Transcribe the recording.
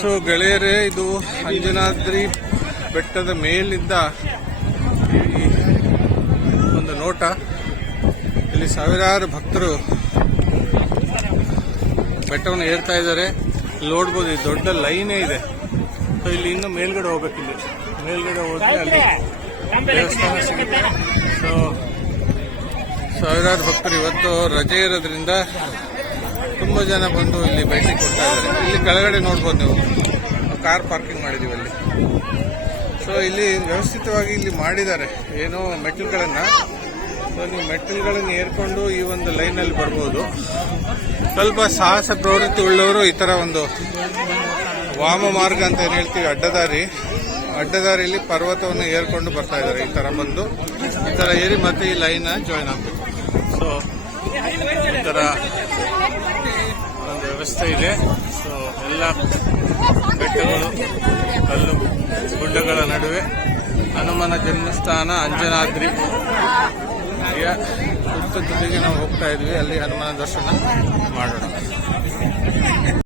So ಗೆಳೆಯರೇ, ಇದು ಅಂಜನಾದ್ರಿ ಬೆಟ್ಟದ ಮೇಲಿಂದ ಈ ಒಂದು ನೋಟ. ಇಲ್ಲಿ ಸಾವಿರಾರು ಭಕ್ತರು ಬೆಟ್ಟವನ್ನು ಏರ್ತಾ ಇದ್ದಾರೆ. ಇಲ್ಲಿ ನೋಡ್ಬೋದು, ಇದು ದೊಡ್ಡ ಲೈನೇ ಇದೆ. ಸೊ ಇಲ್ಲಿ ಇನ್ನು ಮೇಲ್ಗಡೆ ಹೋಗ್ಬೇಕು. ಇಲ್ಲಿ ಮೇಲ್ಗಡೆ ಹೋದ್ರೆ ಅಲ್ಲಿ ದೇವಸ್ಥಾನ ಸಿಗುತ್ತೆ. ಸೊ ಸಾವಿರಾರು ಭಕ್ತರು ಇವತ್ತು ರಜೆ ಇರೋದ್ರಿಂದ ತುಂಬ ಜನ ಬಂದು ಇಲ್ಲಿ ಭೇಟಿ ಕೊಡ್ತಾ ಇದ್ದಾರೆ. ಇಲ್ಲಿ ಕೆಳಗಡೆ ನೋಡ್ಬೋದು, ನೀವು ಕಾರ್ ಪಾರ್ಕಿಂಗ್ ಮಾಡಿದೀವಿ ಅಲ್ಲಿ. ಸೊ ಇಲ್ಲಿ ವ್ಯವಸ್ಥಿತವಾಗಿ ಇಲ್ಲಿ ಮಾಡಿದ್ದಾರೆ ಏನೋ ಮೆಟ್ಟಿಲುಗಳನ್ನು. ಸೊ ನೀವು ಮೆಟ್ಟಿಲುಗಳನ್ನು ಏರ್ಕೊಂಡು ಈ ಒಂದು ಲೈನಲ್ಲಿ ಬರ್ಬೋದು. ಸ್ವಲ್ಪ ಸಾಹಸ ಪ್ರವೃತ್ತಿ ಉಳ್ಳವರು ಈ ಥರ ಒಂದು ವಾಮ ಮಾರ್ಗ ಅಂತ ಏನು ಹೇಳ್ತೀವಿ, ಅಡ್ಡದಾರಿಯಲ್ಲಿ ಪರ್ವತವನ್ನು ಏರ್ಕೊಂಡು ಬರ್ತಾ ಇದ್ದಾರೆ. ಈ ಥರ ಬಂದು ಈ ಥರ ಏರಿ ಮತ್ತೆ ಈ ಲೈನ್ ಜಾಯಿನ್ ಆಗಬೇಕು. ಸೊ ಈ ಥರ ಒಂದು ವ್ಯವಸ್ಥೆ ಇದೆ. ಸೊ ಎಲ್ಲ ಬೆಟ್ಟಗಳು, ಕಲ್ಲು ಗುಡ್ಡಗಳ ನಡುವೆ ಹನುಮನ ಜನ್ಮಸ್ಥಾನ ಅಂಜನಾದ್ರಿ ತುದಿಗೆ ನಾವು ಹೋಗ್ತಾ ಇದ್ವಿ. ಅಲ್ಲಿ ಹನುಮನ ದರ್ಶನ ಮಾಡೋಣ.